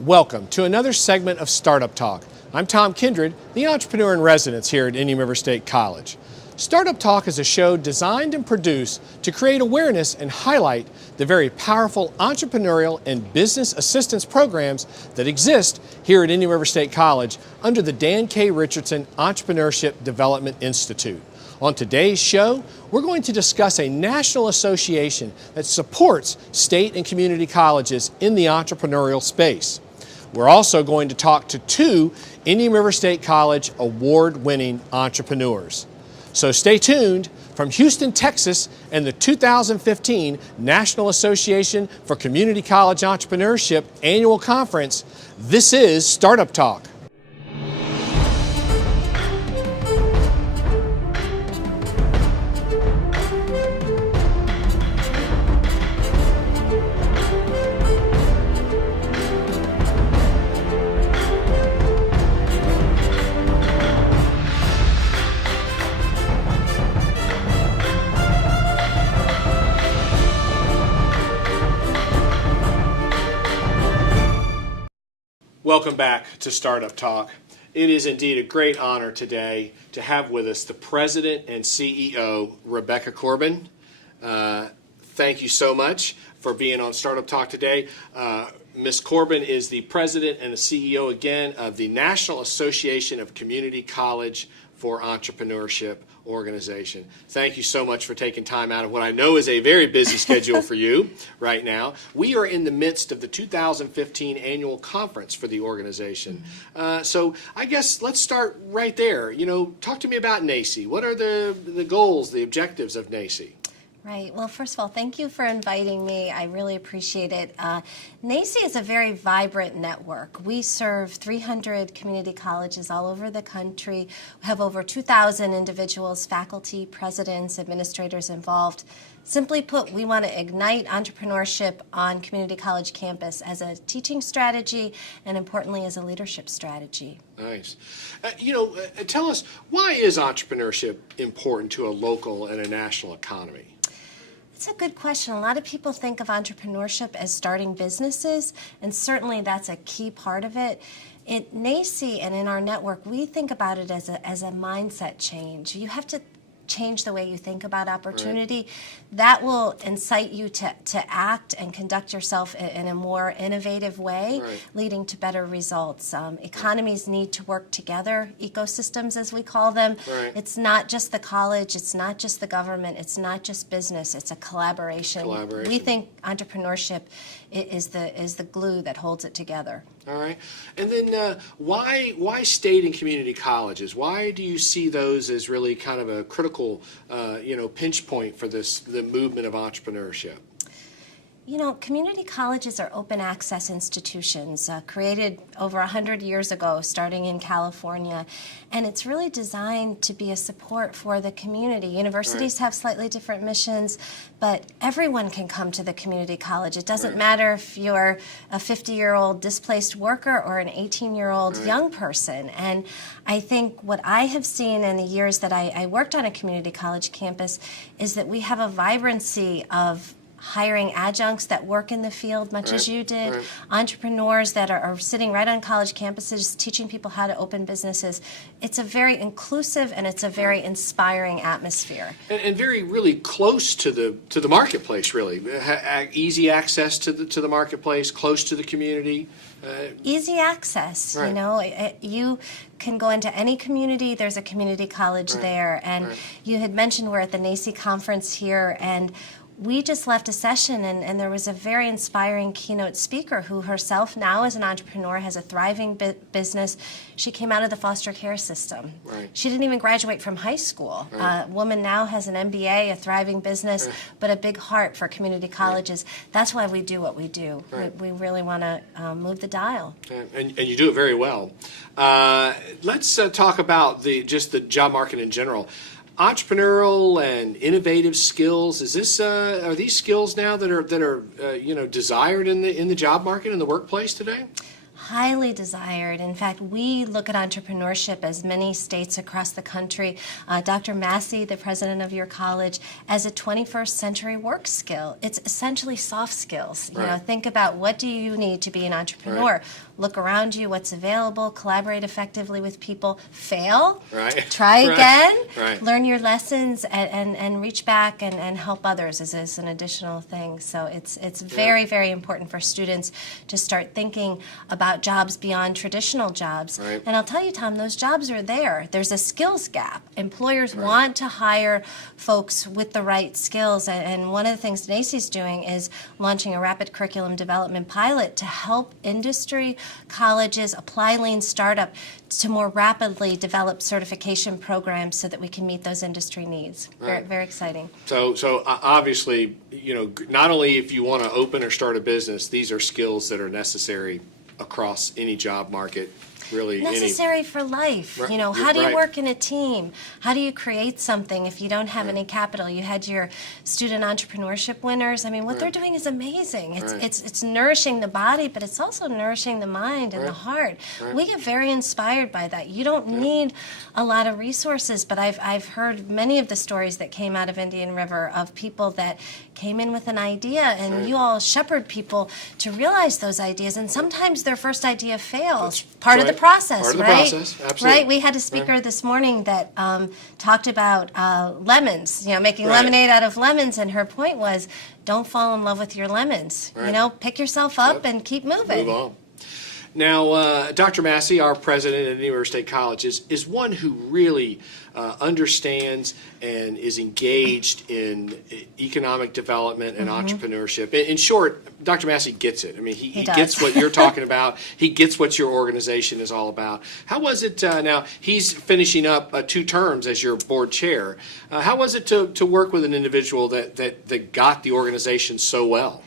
Welcome to another segment of Startup Talk. I'm Tom Kindred, the entrepreneur in residence here at Indian River State College. Startup Talk is a show designed and produced to create awareness and highlight the very powerful entrepreneurial and business assistance programs that exist here at Indian River State College under the Dan K. Richardson Entrepreneurship Development Institute. On today's show, we're going to discuss a national association that supports state and community colleges in the entrepreneurial space. We're also going to talk to two Indian River State College award-winning entrepreneurs. So stay tuned. From Houston, Texas, and the 2015 National Association for Community College Entrepreneurship Annual Conference, this is Startup Talk. Welcome back to Startup Talk. It is indeed a great honor today to have with us the President and CEO, Rebecca Corbin. Thank you so much for being on Startup Talk today. Ms. Corbin is the President and the CEO again of the National Association of Community College for Entrepreneurship organization. Thank you so much for taking time out of what I know is a very busy schedule for you right now. We are in the midst of the 2015 annual conference for the organization. So I guess let's start right there. You know, talk to me about NACCE. What are the goals, the objectives of NACCE? Right. Well, first of all, thank you for inviting me. I really appreciate it. NACCE is a very vibrant network. We serve 300 community colleges all over the country. We have over 2,000 individuals, faculty, presidents, administrators involved. Simply put, we want to ignite entrepreneurship on community college campus as a teaching strategy and, importantly, as a leadership strategy. Nice. Tell us, why is entrepreneurship important to a local and a national economy? It's a good question. A lot of people think of entrepreneurship as starting businesses, and certainly that's a key part of it. At NACCE and in our network, we think about it as a mindset change. You have to change the way you think about opportunity. Right. That will incite you to act and conduct yourself in a more innovative way, right, leading to better results. Economies need to work together, ecosystems as we call them. Right. It's not just the college, it's not just the government, it's not just business, it's a collaboration. We think entrepreneurship is the glue that holds it together. All right. And then why state and community colleges? Why do you see those as really kind of a critical pinch point for the movement of entrepreneurship? You know, community colleges are open access institutions created over 100 years ago, starting in California, and it's really designed to be a support for the community. Universities have slightly different missions, but everyone can come to the community college. It doesn't matter if you're a 50-year-old displaced worker or an 18-year-old young person. And I think what I have seen in the years that I worked on a community college campus is that we have a vibrancy of hiring adjuncts that work in the field much as you did, entrepreneurs that are sitting right on college campuses teaching people how to open businesses. It's a very inclusive and it's a very inspiring atmosphere. And very really close to the marketplace, really. Easy access to the marketplace, close to the community. Easy access, you know. You can go into any community, there's a community college there. And you had mentioned we're at the NACCE conference here, and we just left a session and there was a very inspiring keynote speaker who herself now is an entrepreneur, has a thriving business. She came out of the foster care system. She didn't even graduate from high school. A woman now has an MBA, a thriving business, but a big heart for community colleges. That's why we do what we do. We really want to move the dial. And you do it very well. Let's talk about just the job market in general. Entrepreneurial and innovative skills, are these skills now that are desired in the job market, in the workplace today? highly desired. In fact, we look at entrepreneurship, as many states across the country, Dr. Massey, the president of your college, as a 21st century work skill. It's essentially soft skills. You know, think about, what do you need to be an entrepreneur? Look around you, what's available, collaborate effectively with people, fail, try again, learn your lessons, and reach back and help others is an additional thing. So it's very, very important for students to start thinking about jobs beyond traditional jobs. And I'll tell you, Tom, those jobs are there. There's a skills gap. Employers want to hire folks with the right skills, and one of the things NACCE is doing is launching a rapid curriculum development pilot to help industry, colleges apply Lean Startup to more rapidly develop certification programs so that we can meet those industry needs. Very, very exciting. So obviously, you know, not only if you want to open or start a business, these are skills that are necessary across any job market. Really necessary for life. You know, how do you work in a team? How do you create something if you don't have any capital? You had your student entrepreneurship winners. I mean, what they're doing is amazing. It's nourishing the body, but it's also nourishing the mind and the heart. We get very inspired by that. You don't need a lot of resources, but I've heard many of the stories that came out of Indian River of people that came in with an idea, and you all shepherd people to realize those ideas, and sometimes their first idea fails. Part of the process, part of the right? process, absolutely. Right. We had a speaker this morning that talked about lemons, you know, making lemonade out of lemons, and her point was, don't fall in love with your lemons. You know, pick yourself up and keep moving. Move on. Now, Dr. Massey, our president at Indian River State College, is one who really understands and is engaged in economic development and entrepreneurship. In short, Dr. Massey gets it. I mean, he gets what you're talking about. He gets what your organization is all about. How was it, now he's finishing up 2 terms as your board chair. How was it to work with an individual that got the organization so well?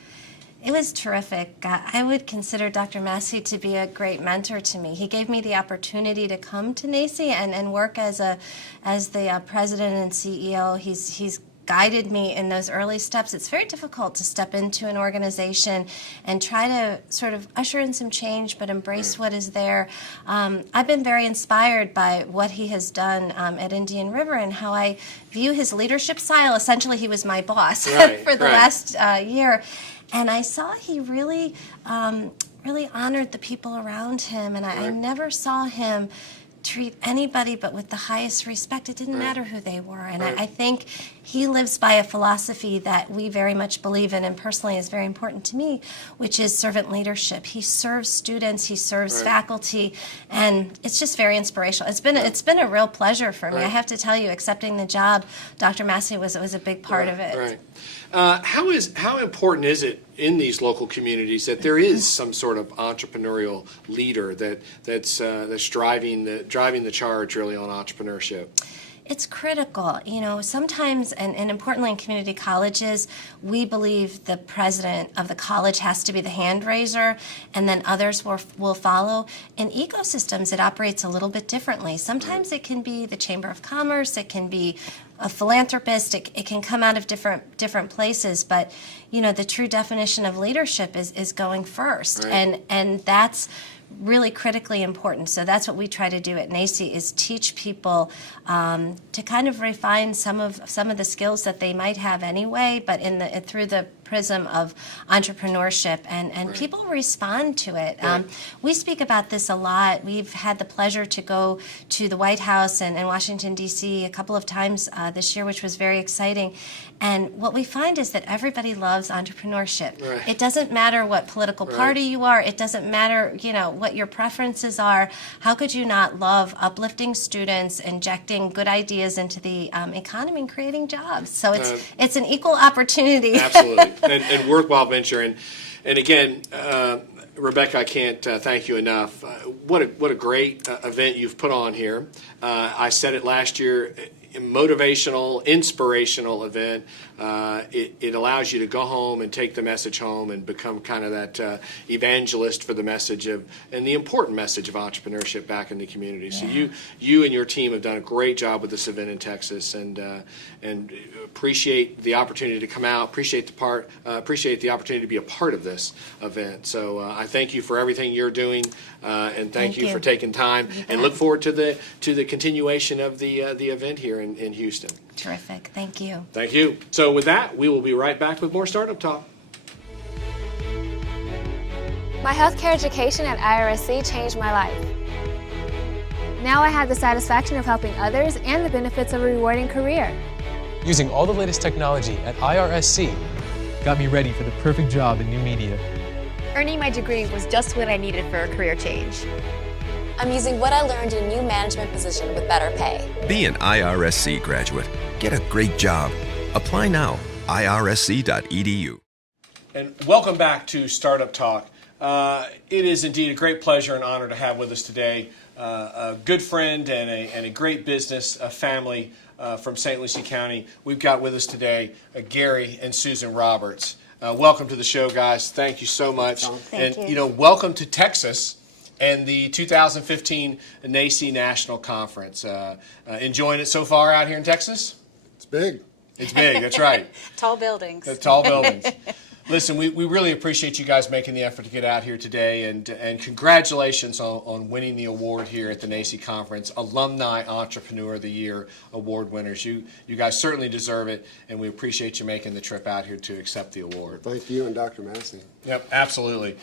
It was terrific. I would consider Dr. Massey to be a great mentor to me. He gave me the opportunity to come to NACCE and work as the president and CEO. He's guided me in those early steps. It's very difficult to step into an organization and try to sort of usher in some change, but embrace what is there. I've been very inspired by what he has done at Indian River and how I view his leadership style. Essentially, he was my boss for the last year. And I saw he really, really honored the people around him, and I never saw him treat anybody but with the highest respect. It didn't matter who they were, and I think he lives by a philosophy that we very much believe in, and personally is very important to me, which is servant leadership. He serves students, he serves faculty, and it's just very inspirational. It's been a real pleasure for me. I have to tell you, accepting the job, Dr. Massey was a big part of it. How important is it in these local communities that there is some sort of entrepreneurial leader that's driving the charge really on entrepreneurship? It's critical. You know, sometimes, and importantly in community colleges, we believe the president of the college has to be the hand raiser, and then others will follow. In ecosystems, it operates a little bit differently. Sometimes it can be the Chamber of Commerce, it can be a philanthropist, it can come out of different places, but you know, the true definition of leadership is going first, and that's really critically important. So that's what we try to do at NACCE, is teach people to kind of refine some of the skills that they might have anyway, but through the prism of entrepreneurship, and people respond to it. We speak about this a lot. We've had the pleasure to go to the White House and Washington, D.C. a couple of times this year, which was very exciting. And what we find is that everybody loves entrepreneurship. It doesn't matter what political party you are. It doesn't matter, you know, what your preferences are. How could you not love uplifting students, injecting good ideas into the economy, and creating jobs? So it's an equal opportunity. Absolutely. And worthwhile venture. And again, Rebecca, I can't thank you enough. What a great event you've put on here. I said it last year, motivational, inspirational event. it allows you to go home and take the message home and become kind of that evangelist for the message of, and the important message of entrepreneurship back in the community. So you and your team have done a great job with this event in Texas, and appreciate the opportunity to come out, appreciate the opportunity to be a part of this event. So I thank you for everything you're doing, and thank you for taking time, and look forward to the continuation of the event here in Houston. Terrific. Thank you. Thank you. So with that, we will be right back with more Startup Talk. My healthcare education at IRSC changed my life. Now I have the satisfaction of helping others and the benefits of a rewarding career. Using all the latest technology at IRSC got me ready for the perfect job in new media. Earning my degree was just what I needed for a career change. I'm using what I learned in a new management position with better pay. Be an IRSC graduate. Get a great job. Apply now. irsc.edu. And welcome back to Startup Talk. It is indeed a great pleasure and honor to have with us today a good friend and a great business family from St. Lucie County. We've got with us today Gary and Susan Roberts. Welcome to the show, guys. Thank you so much. Thank you. Welcome to Texas and the 2015 NACCE National Conference. Enjoying it so far out here in Texas? It's big. It's big, that's right. Tall buildings. The tall buildings. Listen, we really appreciate you guys making the effort to get out here today, and congratulations on winning the award here at the NACCE Conference, Alumni Entrepreneur of the Year award winners. You guys certainly deserve it, and we appreciate you making the trip out here to accept the award. Thank you and Dr. Massey. Yep, absolutely.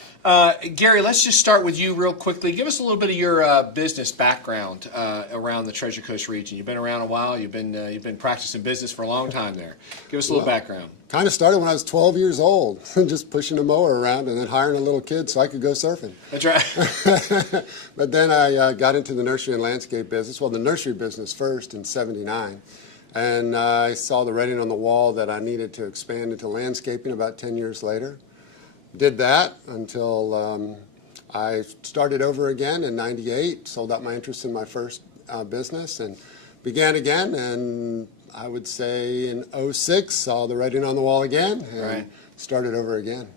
Gary, let's just start with you real quickly. Give us a little bit of your business background around the Treasure Coast region. You've been around a while. You've been practicing business for a long time there. Give us a little background. Kind of started when I was 12 years old, just pushing a mower around and then hiring a little kid so I could go surfing. That's right. But then I got into the nursery and landscape business, well, the nursery business first in '79. And I saw the writing on the wall that I needed to expand into landscaping about 10 years later. Did that until I started over again in '98, sold out my interest in my first business and began again, and I would say in '06 saw the writing on the wall again and started over again.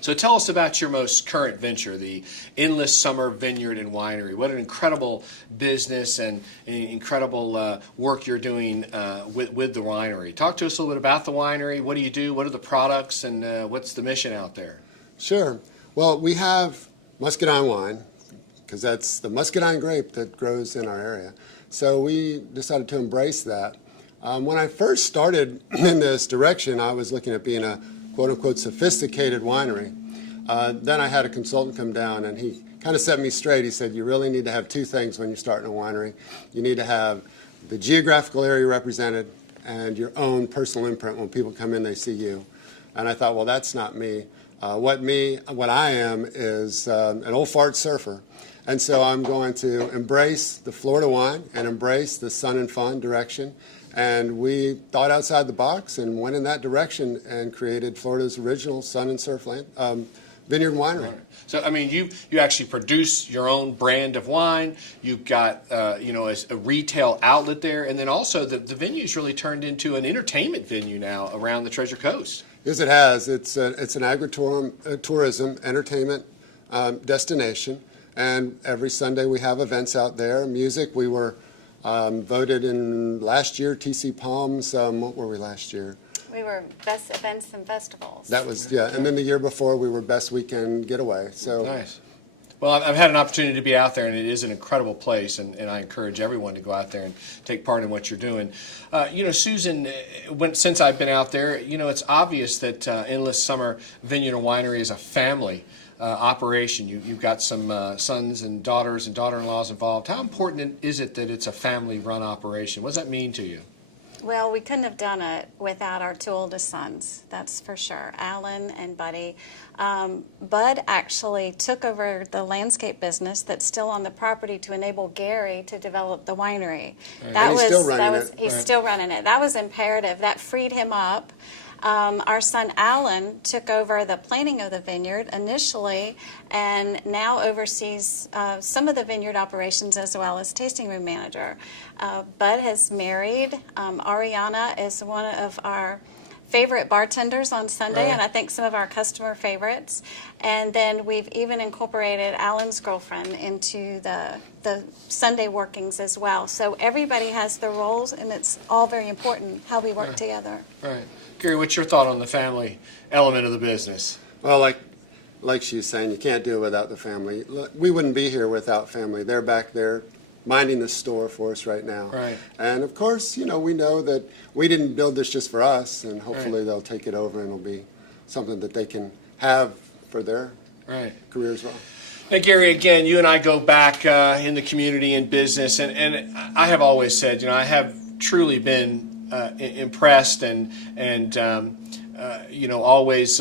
So tell us about your most current venture, the Endless Summer Vineyard and Winery. What an incredible business and incredible work you're doing with the winery. Talk to us a little bit about the winery. What do you do? What are the products? And what's the mission out there? Sure. Well, we have muscadine wine, because that's the muscadine grape that grows in our area. So we decided to embrace that. When I first started in this direction, I was looking at being a quote-unquote sophisticated winery. Then I had a consultant come down, and he kind of set me straight. He said, you really need to have two things when you're starting a winery. You need to have the geographical area represented and your own personal imprint. When people come in, they see you. And I thought, well, that's not me. What I am is an old fart surfer. And so I'm going to embrace the Florida wine and embrace the sun and fun direction. And we thought outside the box and went in that direction and created Florida's original sun and surf land, vineyard and winery. So, I mean, you actually produce your own brand of wine. You've got, a retail outlet there. And then also the venue's really turned into an entertainment venue now around the Treasure Coast. Yes, it has. It's an agritourism entertainment destination. And every Sunday we have events out there. Music, we were voted in last year, TC Palms. What were we last year? We were Best Events and Festivals. That was, and then the year before we were Best Weekend Getaway. So nice. Well, I've had an opportunity to be out there, and it is an incredible place, and I encourage everyone to go out there and take part in what you're doing. Susan, since I've been out there, it's obvious that Endless Summer Vineyard and Winery is a family operation. You've got some sons and daughters and daughter-in-laws involved. How important is it that it's a family-run operation? What does that mean to you? Well, we couldn't have done it without our two oldest sons, that's for sure, Alan and Buddy. Bud actually took over the landscape business that's still on the property to enable Gary to develop the winery. Right. He's still running it. That was imperative. That freed him up. Our son Alan took over the planning of the vineyard initially and now oversees some of the vineyard operations as well as tasting room manager. Bud has married. Ariana is one of our favorite bartenders on Sunday, Right. and I think some of our customer favorites. And then we've even incorporated Alan's girlfriend into the Sunday workings as well. So everybody has their roles, and it's all very important how we work together. Right. Gary, what's your thought on the family element of the business? Well, like she's saying, you can't do it without the family. Look, we wouldn't be here without family. They're back there minding the store for us right now. Right. And of course, we know that we didn't build this just for us, and hopefully they'll take it over and it'll be something that they can have for their career as well. Now, Gary, again, you and I go back in the community and business, and I have always said, I have truly been impressed and always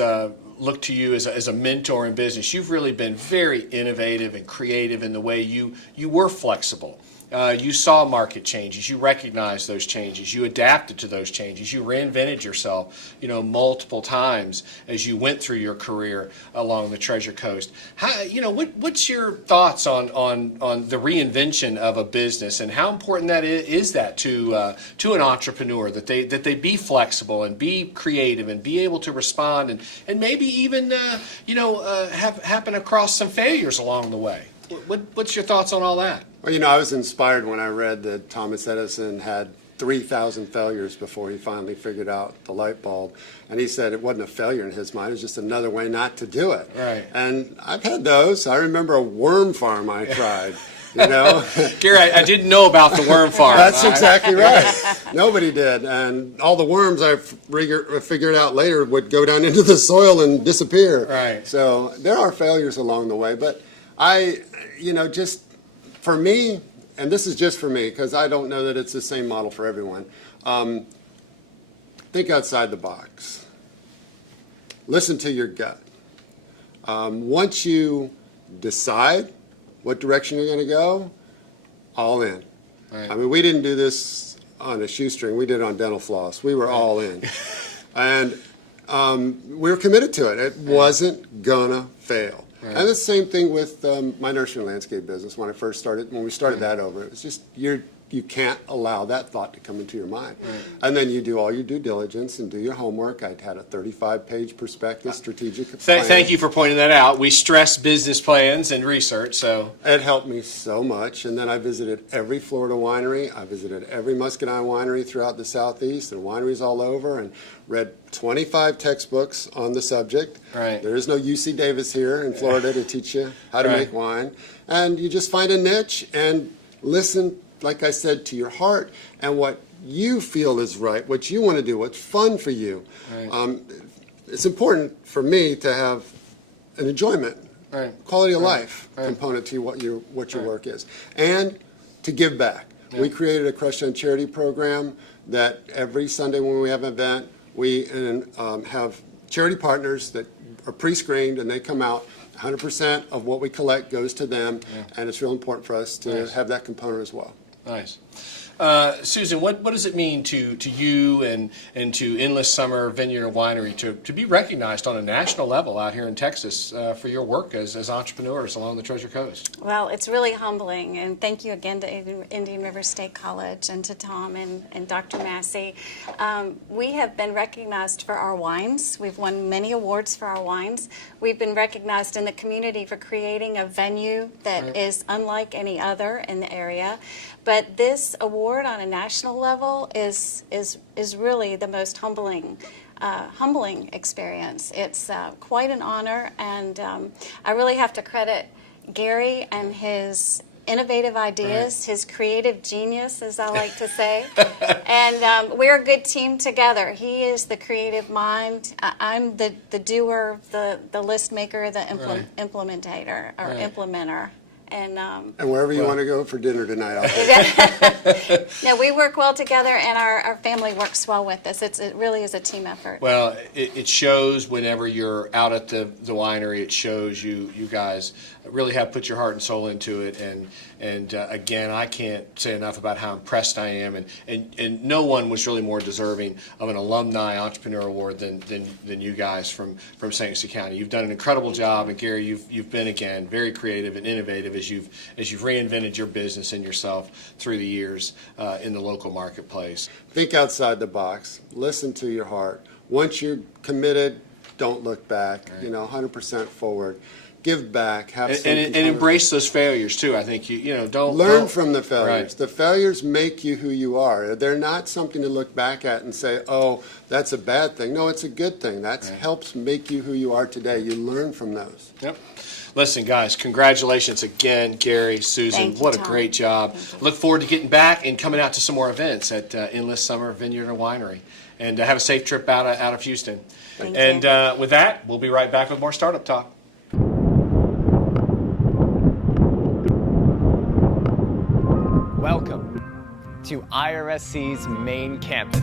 look to you as a mentor in business. You've really been very innovative and creative in the way you were flexible. You saw market changes. You recognized those changes. You adapted to those changes. You reinvented yourself, multiple times as you went through your career along the Treasure Coast. What's your thoughts on the reinvention of a business, and how important that is that to an entrepreneur, that they be flexible and be creative and be able to respond and maybe even have happen across some failures along the way? What's your thoughts on all that? Well, I was inspired when I read that Thomas Edison had 3,000 failures before he finally figured out the light bulb. And he said it wasn't a failure in his mind, it was just another way not to do it. Right. And I've had those. I remember a worm farm I tried. Gary, I didn't know about the worm farm. That's exactly right. Nobody did. And all the worms I figured out later would go down into the soil and disappear. Right. So there are failures along the way. But just for me, and this is just for me because I don't know that it's the same model for everyone, think outside the box. Listen to your gut. Once you decide what direction you're going to go, all in. Right. I mean, we didn't do this on a shoestring. We did it on dental floss. We were all in. And we were committed to it. It wasn't going to fail. Right. And the same thing with my nursery and landscape business. When we started that over, it was just you can't allow that thought to come into your mind. Right. And then you do all your due diligence and do your homework. I had a 35-page prospectus, strategic plan. Thank you for pointing that out. We stress business plans and research, so. It helped me so much. And then I visited every Florida winery. I visited every muscadine winery throughout the Southeast and wineries all over, and read 25 textbooks on the subject. Right. There is no UC Davis here in Florida to teach you how to make wine. And you just find a niche and listen, like I said, to your heart and what you feel is right, what you want to do, what's fun for you. Right. It's important for me to have an enjoyment, quality of life component to what your work is, and to give back. Yeah. We created a Crush on Charity program that every Sunday when we have an event, we have charity partners that are pre-screened, and they come out. 100% of what we collect goes to them, and it's real important for us to have that component as well. Nice. Susan, what does it mean to you and to Endless Summer Vineyard and Winery to be recognized on a national level out here in Texas for your work as entrepreneurs along the Treasure Coast? Well, it's really humbling, and thank you again to Indian River State College and to Tom and Dr. Massey. We have been recognized for our wines. We've won many awards for our wines. We've been recognized in the community for creating a venue that is unlike any other in the area. But this award on a national level is really the most humbling experience. It's quite an honor, and I really have to credit Gary and his innovative ideas, his creative genius, as I like to say. And we're a good team together. He is the creative mind. I'm the doer, the list maker, the implementer. And wherever you want to go for dinner tonight, I'll take. No, we work well together, and our family works well with us. It really is a team effort. Well, it shows whenever you're out at the winery. It shows you guys really have put your heart and soul into it. And again, I can't say enough about how impressed I am. And no one was really more deserving of an alumni entrepreneur award than you guys from St. Lucie County. You've done an incredible job, and Gary, you've been again very creative and innovative as you've reinvented your business and yourself through the years in the local marketplace. Think outside the box. Listen to your heart. once you're committed, don't look back. 100% forward. Give back. Have and embrace those failures too. I think don't learn from the failures. Right. The failures make you who you are. They're not something to look back at and say, "Oh, that's a bad thing." No, it's a good thing. That helps make you who you are today. You learn from those. Yep. Listen, guys, congratulations again, Gary, Susan. Thank you, what a Tom. great job. Look forward to getting back and coming out to some more events at Endless Summer Vineyard and Winery. And have a safe trip out of Houston. Thank and you. With that, we'll be right back with more Startup Talk. Welcome to IRSC's main campus.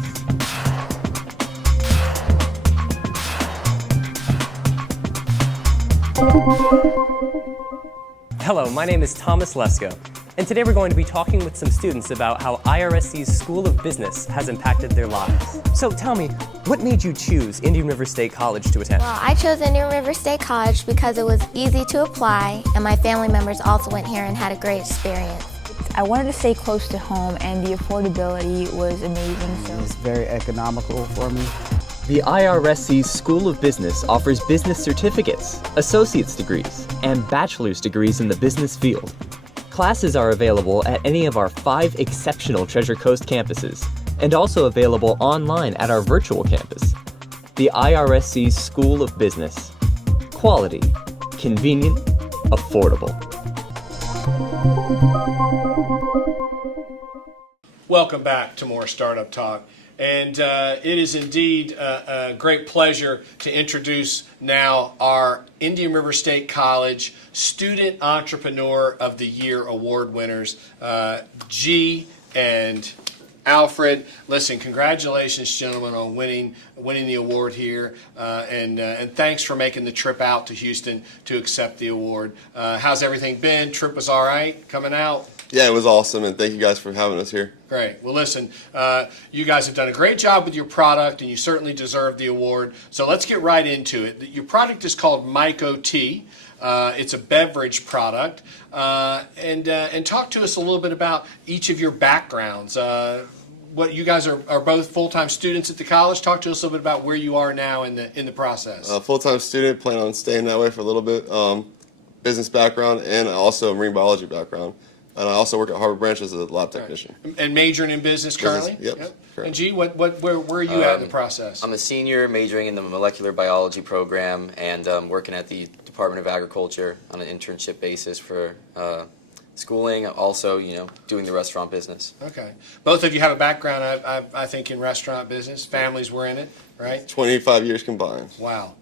Hello, my name is Thomas Lesko, and today we're going to be talking with some students about how IRSC's School of Business has impacted their lives. So tell me, what made you choose Indian River State College to attend? Well, I chose Indian River State College because it was easy to apply, and my family members also went here and had a great experience. I wanted to stay close to home, and the affordability was amazing. So it's very economical for me. The IRSC School of Business offers business certificates, associate's degrees, and bachelor's degrees in the business field. Classes are available at any of our 5 exceptional Treasure Coast campuses, and also available online at our virtual campus. The IRSC School of Business. Quality, convenient, affordable. Welcome back to more Startup Talk. And it is indeed a great pleasure to introduce now our Indian River State College Student Entrepreneur of the Year Award winners, G and Alfred. Listen, congratulations, gentlemen, on winning the award here, and thanks for making the trip out to Houston to accept the award. How's everything been? Trip was all right coming out? Yeah, it was awesome, and thank you guys for having us here. Great. Well, listen, you guys have done a great job with your product, and you certainly deserve the award. So let's get right into it. Your product is called Myco Tea. It's a beverage product. And talk to us a little bit about each of your backgrounds. What you guys are both full-time students at the college. Talk to us a little bit about where you are now in the process. Full-time student, plan on staying that way for a little bit. Business background and also marine biology background. And I also work at Harbor Branch as a lab technician. Right. And majoring in business currently? Yep. And G, where are you at in the process? I'm a senior majoring in the molecular biology program and working at the Department of Agriculture on an internship basis for schooling. Also, doing the restaurant business. Okay. Both of you have a background, I think, in restaurant business. Families were in it, right? 25 years combined. Wow.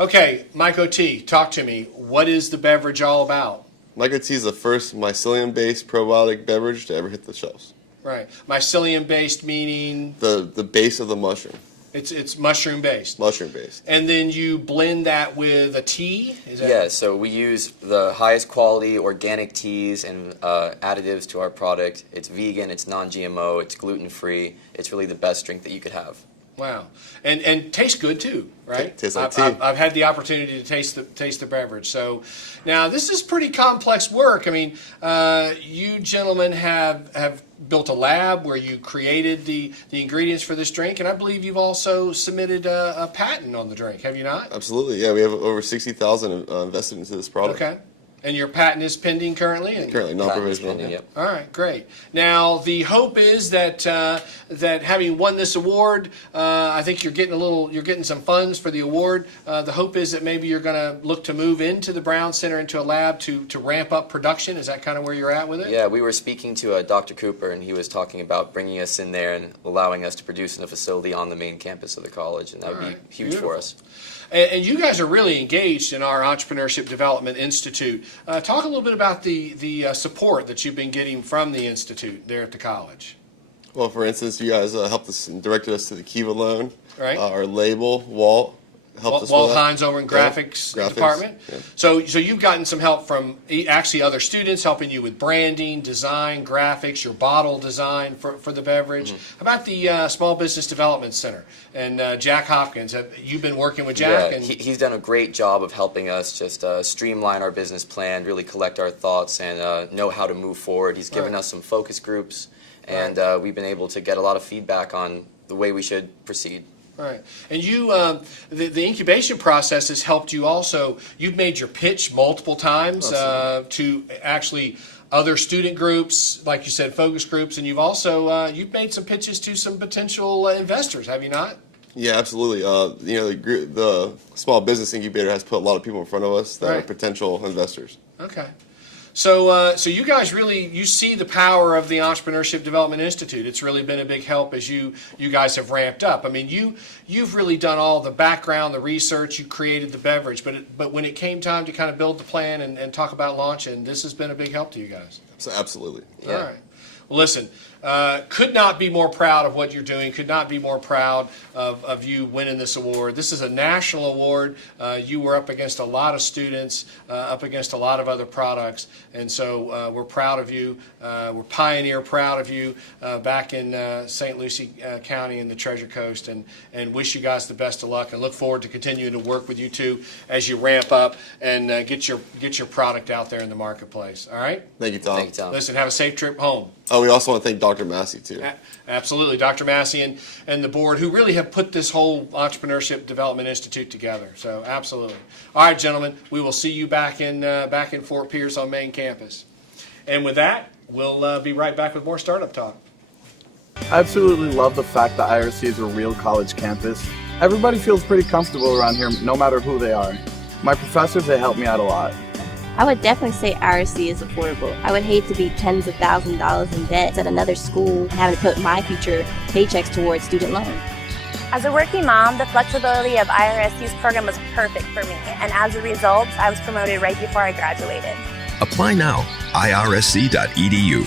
Okay, Myco Tea, talk to me. What is the beverage all about? Myco Tea is the first mycelium-based probiotic beverage to ever hit the shelves. Right. Mycelium-based meaning? The base of the mushroom. It's mushroom-based? Mushroom-based. And then you blend that with a tea? Yeah, so we use the highest quality organic teas and additives to our product. It's vegan, it's non-GMO, it's gluten-free. It's really the best drink that you could have. Wow, and tastes good too, right? Tastes like tea. I've had the opportunity to taste the beverage. So now this is pretty complex work. I mean, you gentlemen have built a lab where you created the ingredients for this drink, and I believe you've also submitted a patent on the drink. Have you not? Absolutely. Yeah, we have over 60,000 invested into this product. Okay. And your patent is pending currently? Currently, non-provisional. Yep. All right, great. Now, the hope is that that having won this award, I think you're getting some funds for the award. The hope is that maybe you're going to look to move into the Brown Center, into a lab to ramp up production. Is that kind of where you're at with it? Yeah, we were speaking to Dr. Cooper, and he was talking about bringing us in there and allowing us to produce in a facility on the main campus of the college, and that would be huge for us. And you guys are really engaged in our Entrepreneurship Development Institute. Talk a little bit about the support that you've been getting from the Institute there at the college. Well, for instance, you guys helped us and directed us to the Kiva loan. Right. Our label, Walt, helped us Walt with that. Hines over in graphics department. Yeah. So you've gotten some help from actually other students helping you with branding, design, graphics, your bottle design for the beverage. How about the Small Business Development Center and Jack Hopkins? Have you been working with Jack? Yeah, he's done a great job of helping us just streamline our business plan, really collect our thoughts, and know how to move forward. He's given us some focus groups, and we've been able to get a lot of feedback on the way we should proceed. Right. And you, the incubation process has helped you also. You've made your pitch multiple times to actually other student groups, like you said, focus groups, and you've also you've made some pitches to some potential investors, have you not? Yeah, absolutely. You know, the small business incubator has put a lot of people in front of us that are potential investors. Okay. So, so you guys really, you see the power of the Entrepreneurship Development Institute. It's really been a big help as you guys have ramped up. I mean, you've really done all the background, the research, you created the beverage, but when it came time to kind of build the plan and talk about launching, this has been a big help to you guys. So absolutely. Yeah. All right. Well, listen, could not be more proud of what you're doing, could not be more proud of you winning this award. This is a national award. You were up against a lot of students, up against a lot of other products, and so we're proud of you. We're Pioneer proud of you back in St. Lucie County in the Treasure Coast, and wish you guys the best of luck and look forward to continuing to work with you two as you ramp up and get your product out there in the marketplace. All right? Thank you, Tom. Thank you, Tom. Listen, have a safe trip home. Oh, we also want to thank Dr. Massey, too. Absolutely. Dr. Massey and the board who really have put this whole Entrepreneurship Development Institute together. So absolutely. All right, gentlemen, we will see you back in Fort Pierce on main campus. And with that, we'll be right back with more Startup Talk. I absolutely love the fact that IRSC is a real college campus. Everybody feels pretty comfortable around here, no matter who they are. My professors, they help me out a lot. I would definitely say IRSC is affordable. I would hate to be tens of thousands of dollars in debt at another school, having to put my future paychecks towards student loans. As a working mom, the flexibility of IRSC's program was perfect for me, and as a result, I was promoted right before I graduated. Apply now, irsc.edu.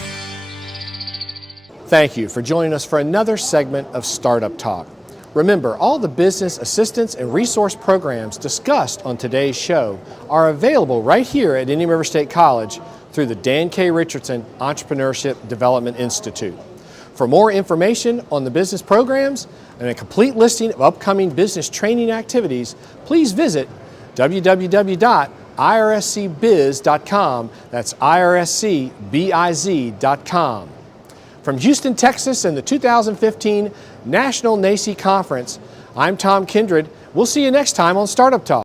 Thank you for joining us for another segment of Startup Talk. Remember, all the business assistance and resource programs discussed on today's show are available right here at Indian River State College through the Dan K. Richardson Entrepreneurship Development Institute. For more information on the business programs and a complete listing of upcoming business training activities, please visit www.irscbiz.com. That's irscbiz.com. From Houston, Texas and the 2015 National NACCE Conference, I'm Tom Kindred. We'll see you next time on Startup Talk.